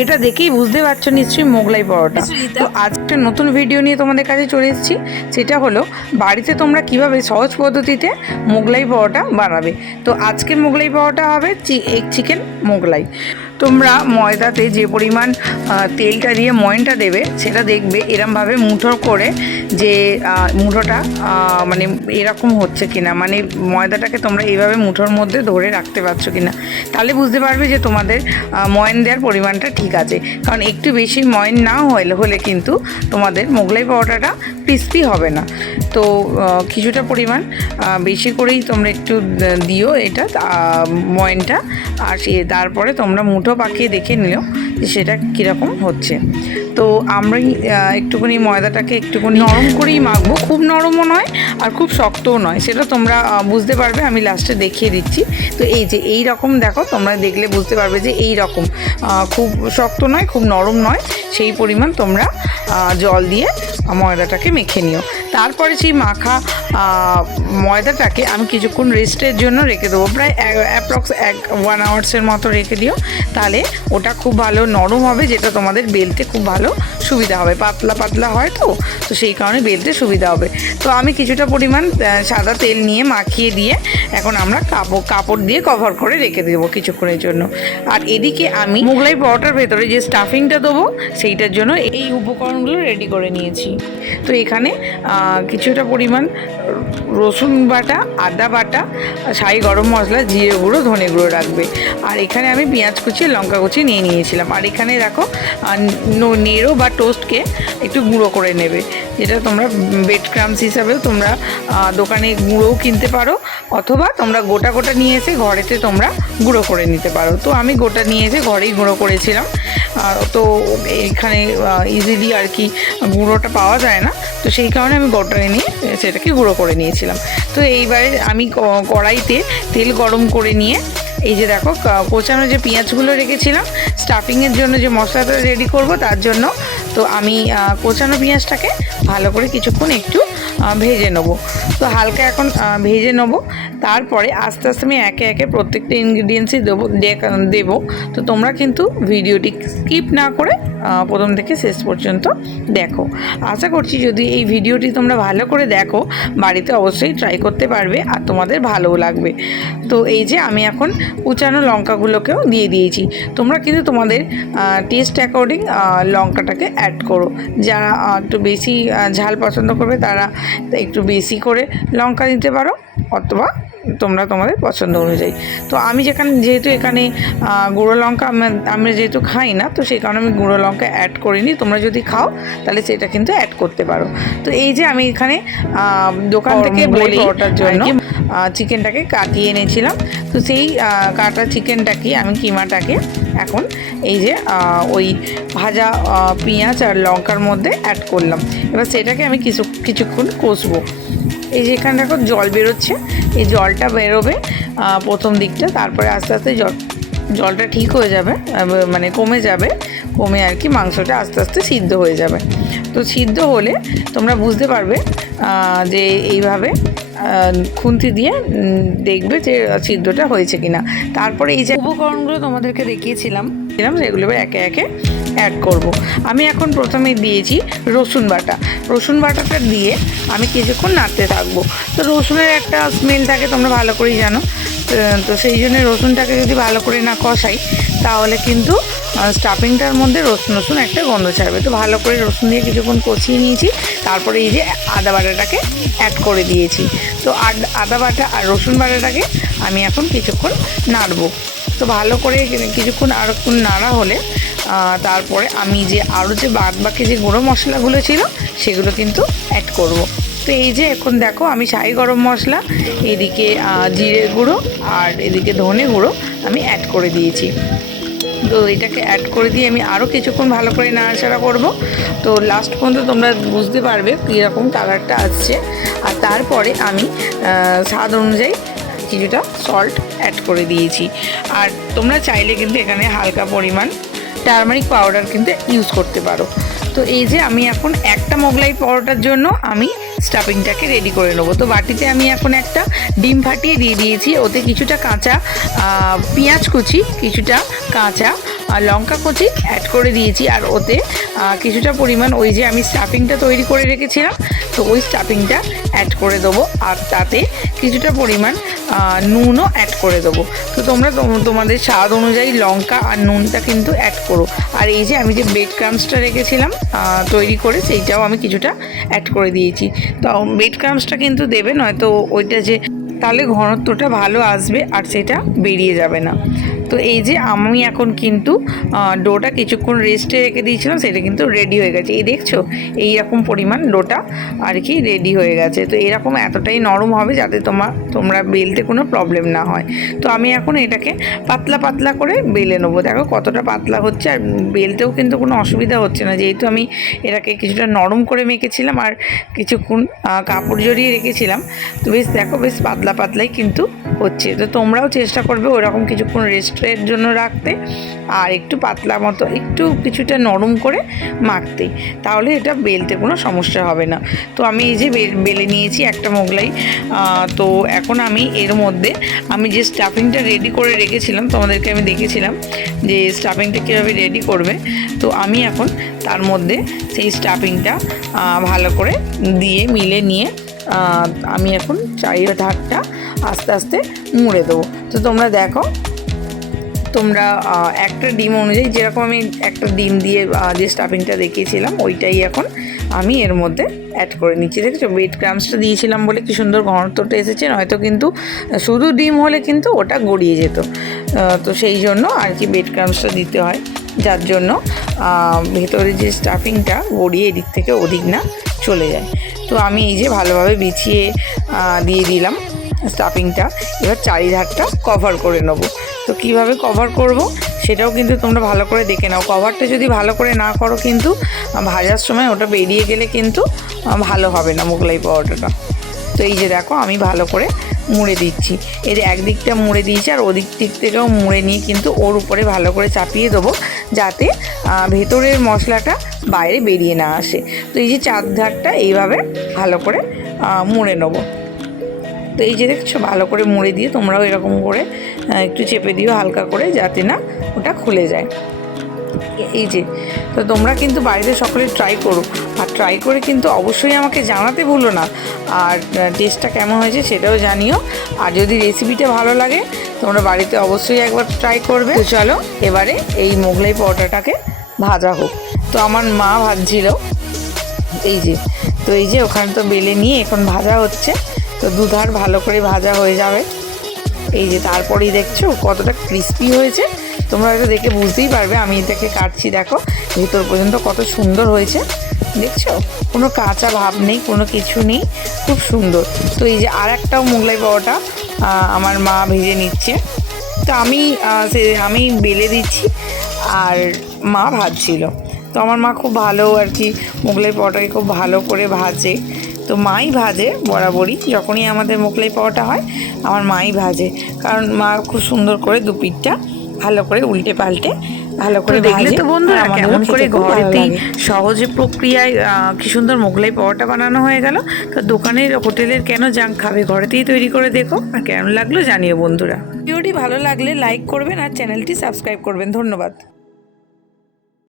এটা দেখেই বুঝতে পারছ নিশ্চয়ই মোগলাই পরোটা। তো আজ একটা নতুন ভিডিও নিয়ে তোমাদের কাছে চলে এসেছি সেটা হলো বাড়িতে তোমরা কীভাবে সহজ পদ্ধতিতে মোগলাই পরোটা বানাবে। তো আজকে মোগলাই পরোটা হবে এগ চিকেন মোগলাই। তোমরা ময়দাতে যে পরিমাণ তেলটা দিয়ে ময়নটা দেবে, সেটা দেখবে এরমভাবে মুঠো করে যে মুঠোটা মানে এরকম হচ্ছে কিনা। মানে ময়দাটাকে তোমরা এইভাবে মুঠোর মধ্যে ধরে রাখতে পারছ কিনা। তাহলে বুঝতে পারবে যে তোমাদের ময়ন দেওয়ার পরিমাণটা ঠিক আছে। কারণ একটু বেশি ময়ন না হলে হলে কিন্তু তোমাদের মোগলাই পরোটাটা ক্রিস্পি হবে না। তো কিছুটা পরিমাণ বেশি করেই তোমরা একটু দিও এটা ময়নটা, আর সে, তারপরে তোমরা মুঠো পাকিয়ে দেখে নিল যে সেটা কীরকম হচ্ছে। তো আমরাই একটুখানি ময়দাটাকে একটুখানি নরম করেই মাখবো। খুব নরমও নয় আর খুব শক্তও নয়। সেটা তোমরা বুঝতে পারবে, আমি লাস্টে দেখিয়ে দিচ্ছি। তো এই যে এই রকম দেখো, তোমরা দেখলে বুঝতে পারবে যে এই রকম খুব শক্ত নয়, খুব নরম নয়। সেই পরিমাণ তোমরা জল দিয়ে ময়দাটাকে মেখে নিও। তারপরে সেই মাখা ময়দাটাকে আমি কিছুক্ষণ রেস্টের জন্য রেখে দেবো। প্রায় অ্যাপ্রক্স এক ওয়ান আওয়ার্সের মতো রেখে দিও। তাহলে ওটা খুব ভালো নরম হবে, যেটা তোমাদের বেলতে খুব ভালো সুবিধা হবে। পাতলা পাতলা হয় তো তো সেই কারণে বেলতে সুবিধা হবে। তো আমি কিছুটা পরিমাণ সাদা তেল নিয়ে মাখিয়ে দিয়ে এখন আমরা কাপড় কাপড় দিয়ে কভার করে রেখে দেবো কিছুক্ষণের জন্য। আর এদিকে আমি মোগলাই পরোটার ভেতরে যে স্টাফিংটা দেবো সেইটার জন্য এই উপকরণগুলো রেডি করে নিয়েছি। তো এখানে কিছুটা পরিমাণ রসুন বাটা আদা বাটা সাই গরম মশলা জিরে গুঁড়ো ধনে গুঁড়ো রাখবে। আর এখানে আমি পেঁয়াজ কুচি লঙ্কা কুচি নিয়ে নিয়েছিলাম। আর এখানে দেখো নেড়ো বা টোস্টকে একটু গুঁড়ো করে নেবে। যেটা তোমরা বেড ক্রামস হিসাবেও তোমরা দোকানে গুঁড়োও কিনতে পারো, অথবা তোমরা গোটা গোটা নিয়ে এসে ঘরেতে তোমরা গুঁড়ো করে নিতে পারো। তো আমি গোটা নিয়ে এসে ঘরেই গুঁড়ো করেছিলাম। তো এখানে ইজিলি আর কি গুঁড়োটা পাওয়া যায় না। তো সেই কারণে আমি গোটা নিয়ে সেটাকে গুঁড়ো করে নিয়েছিলাম। তো এইবারে আমি কড়াইতে তেল গরম করে নিয়ে এই যে দেখো কোচানো যে পেঁয়াজগুলো রেখেছিলাম, স্টাফিংয়ের জন্য যে মশলাটা রেডি করব, তার জন্য। তো আমি কোচানো পেঁয়াজটাকে ভালো করে কিছুক্ষণ একটু ভেজে নেব। তো হালকা এখন ভেজে নেব। তারপরে আস্তে আস্তে আমি একে একে প্রত্যেকটা ইনগ্রিডিয়েন্টসই দেবো দেবো। তো তোমরা কিন্তু ভিডিওটি স্কিপ না করে প্রথম থেকে শেষ পর্যন্ত দেখো। আশা করছি যদি এই ভিডিওটি তোমরা ভালো করে দেখো, বাড়িতে অবশ্যই ট্রাই করতে পারবে আর তোমাদের ভালোও লাগবে। তো এই যে আমি এখন কুচানো লঙ্কাগুলোকেও দিয়ে দিয়েছি। তোমরা কিন্তু তোমাদের টেস্ট অ্যাকর্ডিং লঙ্কাটাকে অ্যাড করো। যারা একটু বেশি ঝাল পছন্দ করবে তারা একটু বেশি করে লঙ্কা দিতে পারো অথবা তোমরা তোমাদের পছন্দ অনুযায়ী। তো আমি যেখানে যেহেতু এখানে গুঁড়ো লঙ্কা আমরা- যেহেতু খাই না তো সেই কারণে আমি গুঁড়ো লঙ্কা অ্যাড করিনি। তোমরা যদি খাও তাহলে সেটা কিন্তু অ্যাড করতে পারো। তো এই যে আমি এখানে দোকান থেকে বলি ওটার জন্য। চিকেনটাকে কাটিয়ে এনেছিলাম। তো সেই কাটা চিকেনটাকে আমি কিমাটাকে এখন এই যে ওই ভাজা পেঁয়াজ আর লঙ্কার মধ্যে অ্যাড করলাম। এবার সেটাকে আমি কিছু, কিছুক্ষণ কষবো। এই যে এখানে দেখো জল বেরোচ্ছে। এই জলটা বেরোবে প্রথম দিকটা। তারপরে আস্তে আস্তে জল, জলটা ঠিক হয়ে যাবে মানে কমে যাবে। কমে আর কি মাংসটা আস্তে আস্তে সিদ্ধ হয়ে যাবে। তো সিদ্ধ হলে তোমরা বুঝতে পারবে যে এইভাবে খুন্তি দিয়ে দেখবে যে সিদ্ধটা হয়েছে কিনা। তারপরে এই যে উপকরণগুলো তোমাদেরকে দেখিয়েছিলাম দিলাম সেগুলো এবার একে একে অ্যাড করব। আমি এখন প্রথমে দিয়েছি রসুন বাটা। রসুন বাটাটা দিয়ে আমি কিছুক্ষণ নাড়তে থাকব। তো রসুনের একটা স্মেল থাকে, তোমরা ভালো করেই জানো। তো সেই জন্য রসুনটাকে যদি ভালো করে না কষাই, তাহলে কিন্তু স্টাফিংটার মধ্যে রসুন রসুন একটা গন্ধ ছাড়বে। তো ভালো করে রসুন দিয়ে কিছুক্ষণ কষিয়ে নিয়েছি। তারপরে এই যে আদা বাটাটাকে অ্যাড করে দিয়েছি। তো আদা বাটা আর রসুন বাটাটাকে আমি এখন কিছুক্ষণ নাড়বো। তো ভালো করে কিছুক্ষণ আর একটু নাড়া হলে তারপরে আমি যে আরও যে বাদ বাকি যে গুঁড়ো মশলাগুলো ছিল, সেগুলো কিন্তু অ্যাড করব। তো এই যে এখন দেখো আমি শাহি গরম মশলা, এদিকে জিরে গুঁড়ো আর এদিকে ধনে গুঁড়ো আমি অ্যাড করে দিয়েছি। তো এটাকে অ্যাড করে দিয়ে আমি আরও কিছুক্ষণ ভালো করে নাড়াচাড়া করব। তো লাস্ট পর্যন্ত তোমরা বুঝতে পারবে কীরকম কালারটা আসছে। আর তারপরে আমি স্বাদ অনুযায়ী কিছুটা সল্ট অ্যাড করে দিয়েছি। আর তোমরা চাইলে কিন্তু এখানে হালকা পরিমাণ টারমারিক পাউডার কিন্তু ইউজ করতে পারো। তো এই যে আমি এখন একটা মোগলাই পরোটার জন্য আমি স্টাফিংটাকে রেডি করে নেব। তো বাটিতে আমি এখন একটা ডিম ফাটিয়ে দিয়ে দিয়েছি। ওতে কিছুটা কাঁচা পেঁয়াজ কুচি, কিছুটা কাঁচা লঙ্কা কুচি অ্যাড করে দিয়েছি আর ওতে কিছুটা পরিমাণ ওই যে আমি স্টাফিংটা তৈরি করে রেখেছিলাম, তো ওই স্টাফিংটা অ্যাড করে দেবো আর তাতে কিছুটা পরিমাণ নুনও অ্যাড করে দেবো। তো তোমরা তোম- তোমাদের স্বাদ অনুযায়ী লঙ্কা আর নুনটা কিন্তু অ্যাড করো। আর এই যে আমি যে বেড ক্রামসটা রেখেছিলাম তৈরি করে সেইটাও আমি কিছুটা অ্যাড করে দিয়েছি। তো বেড ক্রামসটা কিন্তু দেবে, নয়তো ওইটা যে তাহলে ঘনত্বটা ভালো আসবে আর সেটা বেরিয়ে যাবে না। তো এই যে আমি এখন কিন্তু ডোটা কিছুক্ষণ রেস্টে রেখে দিয়েছিলাম, সেটা কিন্তু রেডি হয়ে গেছে। এই দেখছ এই রকম পরিমাণ ডোটা আর কি রেডি হয়ে গেছে। তো এরকম এতটাই নরম হবে যাতে তোমার তোমরা বেলতে কোনো প্রবলেম না হয়। তো আমি এখন এটাকে পাতলা পাতলা করে বেলে নেব। দেখো কতটা পাতলা হচ্ছে, আর বেলতেও কিন্তু কোনো অসুবিধা হচ্ছে না। যেহেতু আমি এটাকে কিছুটা নরম করে মেখেছিলাম আর কিছুক্ষণ কাপড় জড়িয়ে রেখেছিলাম, তো বেশ দেখো বেশ পাতলা পাতলাই কিন্তু হচ্ছে। তো তোমরাও চেষ্টা করবে ওরকম কিছুক্ষণ রেস্টের জন্য রাখতে আর একটু পাতলা মতো, একটু কিছুটা নরম করে মাখতে। তাহলে এটা বেলতে কোনো সমস্যা হবে না। তো আমি এই যে বেলে নিয়েছি একটা মোগলাই তো এখন আমি এর মধ্যে আমি যে স্টাফিংটা রেডি করে রেখেছিলাম, তোমাদেরকে আমি দেখেছিলাম যে স্টাফিংটা কীভাবে রেডি করবে। তো আমি এখন তার মধ্যে সেই স্টাফিংটা ভালো করে দিয়ে মিলে নিয়ে আমি এখন চারি ধারটা আস্তে আস্তে মুড়ে দেবো। তো তোমরা দেখো তোমরা একটা ডিম অনুযায়ী যেরকম আমি একটা ডিম দিয়ে যে স্টাফিংটা দেখিয়েছিলাম, ওইটাই এখন আমি এর মধ্যে অ্যাড করে নিচ্ছি। দেখেছ? বেড ক্রামসটা দিয়েছিলাম বলে কি সুন্দর ঘনত্বটা এসেছে, নয়তো কিন্তু শুধু ডিম হলে কিন্তু ওটা গড়িয়ে যেত। তো সেই জন্য আর কি বেড ক্রামসটা দিতে হয়। যার জন্য ভেতরে যে স্টাফিংটা গড়িয়ে এদিক থেকে ওদিক না চলে যায়। তো আমি এই যে ভালোভাবে বিছিয়ে দিয়ে দিলাম স্টাফিংটা এবার চারিধারটা কভার করে নেব। তো কীভাবে কভার করব, সেটাও কিন্তু তোমরা ভালো করে দেখে নাও। কভারটা যদি ভালো করে না করো কিন্তু, ভাজার সময় ওটা বেরিয়ে গেলে কিন্তু ভালো হবে না মোগলাই পাউডারটা তো এই যে দেখো, আমি ভালো করে মুড়ে দিচ্ছি। এর একদিকটা মুড়ে দিয়েছি আর ওদিক দিক থেকেও মুড়ে নিয়ে কিন্তু ওর উপরে ভালো করে চাপিয়ে দেবো, যাতে ভেতরের মশলাটা বাইরে বেরিয়ে না আসে। তো এই যে চার ধারটা এইভাবে ভালো করে মুড়ে নেব। তো এই যে দেখছ, ভালো করে মুড়ে দিয়ে তোমরাও এরকম করে একটু চেপে দিও হালকা করে যাতে না ওটা খুলে যায়। এই যে, তো তোমরা কিন্তু বাড়িতে সকলে ট্রাই করো। আর ট্রাই করে কিন্তু অবশ্যই আমাকে জানাতে ভুলো না। আর টেস্টটা কেমন হয়েছে সেটাও জানিও। আর যদি রেসিপিটা ভালো লাগে, তোমরা বাড়িতে অবশ্যই একবার ট্রাই করবে। চলো, এবারে এই মোগলাই পরোটাটাকে ভাজা হোক। তো আমার মা ভাজছিল। এই যে, তো এই যে ওখানে তো বেলে নিয়ে এখন ভাজা হচ্ছে। তো দুধার ভালো করে ভাজা হয়ে যাবে। এই যে তারপরেই দেখছ কতটা ক্রিস্পি হয়েছে। তোমরা হয়তো দেখে বুঝতেই পারবে, আমি এটাকে কাটছি, দেখো ভেতর পর্যন্ত কত সুন্দর হয়েছে। দেখছ? কোনো কাঁচা ভাব নেই, কোনো কিছু নেই, খুব সুন্দর। তো এই যে আর একটাও মোগলাই পাওয়াটা আমার মা ভেজে নিচ্ছে। তো আমি সে, আমি বেলে দিচ্ছি আর মা ভাজছিল। তো আমার মা খুব ভালো আর কি, মোগলাই পাওয়াটাকে খুব ভালো করে ভাজে। তো মাই ভাজে বরাবরই যখনই আমাদের মোগলাই পাওয়াটা হয় আমার মাই ভাজে। কারণ মা খুব সুন্দর করে দুপিঠটা ভালো করে উল্টে পাল্টে ভালো করে দেখলে তো বন্ধুরা কেমন করে ঘরেতেই সহজে প্রক্রিয়ায় কি সুন্দর মোগলাই পাওয়াটা বানানো হয়ে গেল। তো দোকানের হোটেলের কেন জাঙ্ক খাবে ঘরেতেই তৈরি করে দেখো। আর কেমন লাগল জানিও বন্ধুরা। ভিডিওটি ভালো লাগলে লাইক করবেন আর চ্যানেলটি সাবস্ক্রাইব করবেন। ধন্যবাদ।